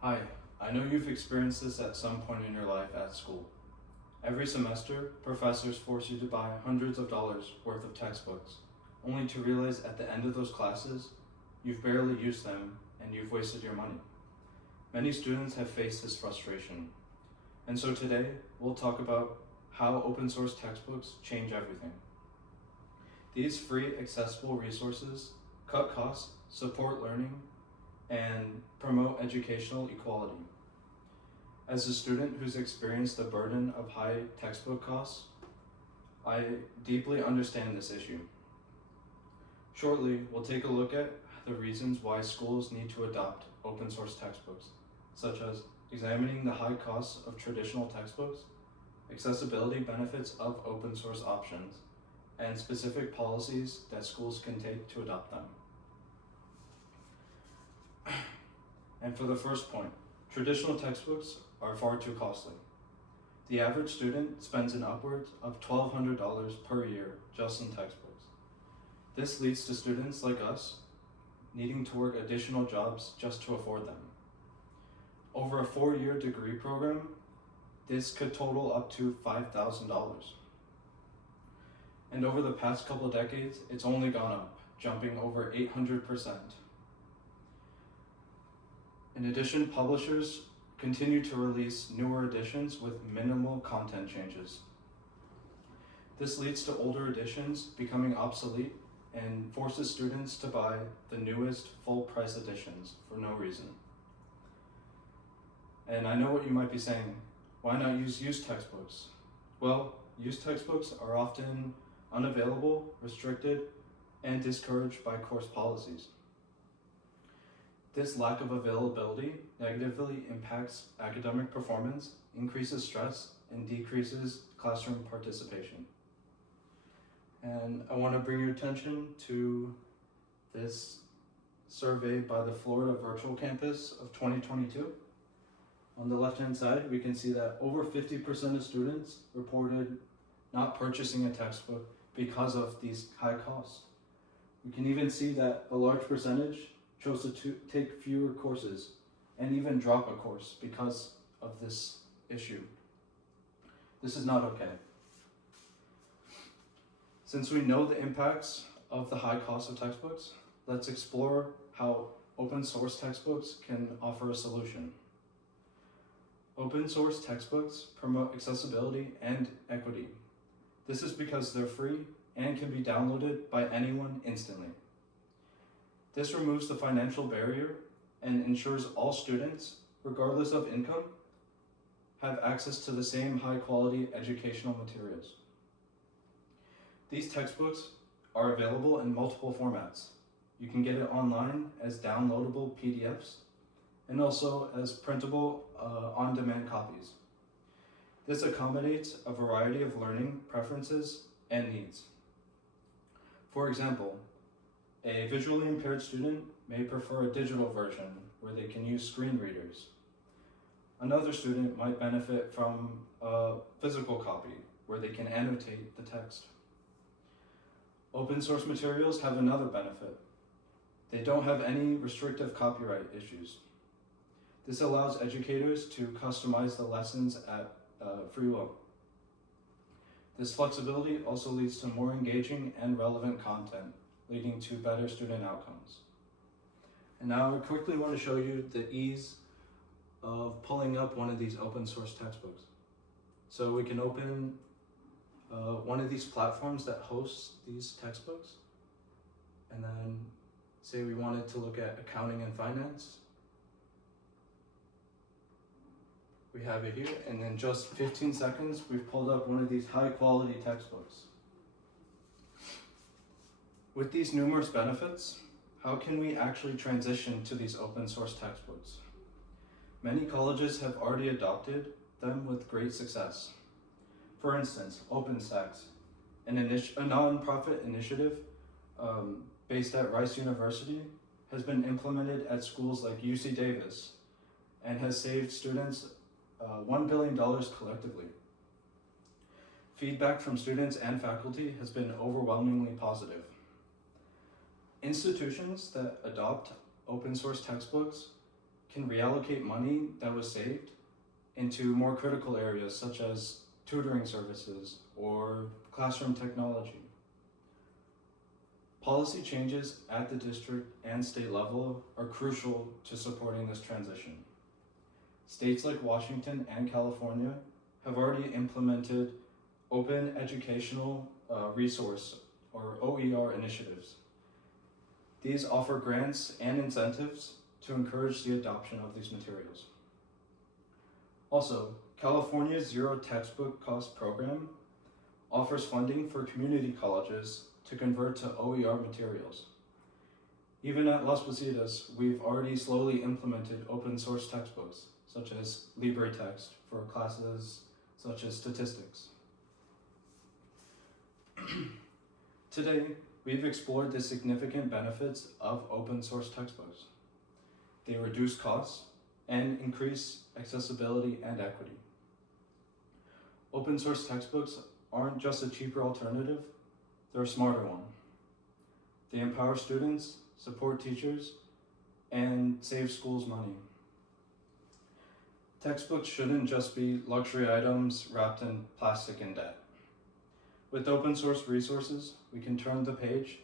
Hi, I know you've experienced this at some point in your life at school. Every semester, professors force you to buy hundreds of dollars worth of textbooks, only to realize at the end of those classes, you've barely used them and you've wasted your money. Many students have faced this frustration, and so today we'll talk about how open source textbooks change everything. These free, accessible resources cut costs, support learning, and promote educational equality. As a student who's experienced the burden of high textbook costs, I deeply understand this issue. Shortly, we'll take a look at the reasons why schools need to adopt open source textbooks, such as examining the high costs of traditional textbooks, accessibility benefits of open source options, and specific policies that schools can take to adopt them. And for the first point, traditional textbooks are far too costly. The average student spends an upwards of $1,200 per year just in textbooks. This leads to students like us needing to work additional jobs just to afford them. Over a 4-year degree program, this could total up to $5,000. And over the past couple decades, it's only gone up, jumping over 800%. In addition, publishers continue to release newer editions with minimal content changes. This leads to older editions becoming obsolete and forces students to buy the newest full-price editions for no reason. And I know what you might be saying, why not use used textbooks? Well, used textbooks are often unavailable, restricted, and discouraged by course policies. This lack of availability negatively impacts academic performance, increases stress, and decreases classroom participation. And I want to bring your attention to this survey by the Florida Virtual Campus of 2022. On the left-hand side, we can see that over 50% of students reported not purchasing a textbook because of these high costs. We can even see that a large percentage chose to take fewer courses and even drop a course because of this issue. This is not okay. Since we know the impacts of the high cost of textbooks, let's explore how open source textbooks can offer a solution. Open source textbooks promote accessibility and equity. This is because they're free and can be downloaded by anyone instantly. This removes the financial barrier and ensures all students, regardless of income, have access to the same high-quality educational materials. These textbooks are available in multiple formats. You can get it online as downloadable PDFs and also as printable on-demand copies. This accommodates a variety of learning preferences and needs. For example, a visually impaired student may prefer a digital version where they can use screen readers. Another student might benefit from a physical copy where they can annotate the text. Open source materials have another benefit. They don't have any restrictive copyright issues. This allows educators to customize the lessons at free will. This flexibility also leads to more engaging and relevant content, leading to better student outcomes. And now I quickly want to show you the ease of pulling up one of these open source textbooks. So we can open one of these platforms that hosts these textbooks, and then say we wanted to look at accounting and finance. We have it here, and in just 15 seconds, we've pulled up one of these high quality textbooks. With these numerous benefits, how can we actually transition to these open source textbooks? Many colleges have already adopted them with great success. For instance, OpenStax, a nonprofit initiative based at Rice University, has been implemented at schools like UC Davis and has saved students $1 billion collectively. Feedback from students and faculty has been overwhelmingly positive. Institutions that adopt open source textbooks can reallocate money that was saved into more critical areas such as tutoring services or classroom technology. Policy changes at the district and state level are crucial to supporting this transition. States like Washington and California have already implemented open educational resource or OER initiatives. These offer grants and incentives to encourage the adoption of these materials. Also, California's Zero Textbook Cost Program offers funding for community colleges to convert to OER materials. Even at Las Positas, we've already slowly implemented open source textbooks, such as LibreText for classes such as statistics. Today, we've explored the significant benefits of open source textbooks. They reduce costs and increase accessibility and equity. Open source textbooks aren't just a cheaper alternative, they're a smarter one. They empower students, support teachers, and save schools money. Textbooks shouldn't just be luxury items wrapped in plastic and debt. With open source resources, we can turn the page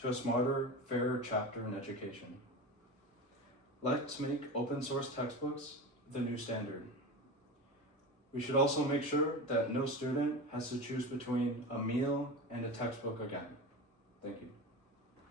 to a smarter, fairer chapter in education. Let's make open source textbooks the new standard. We should also make sure that no student has to choose between a meal and a textbook again. Thank you.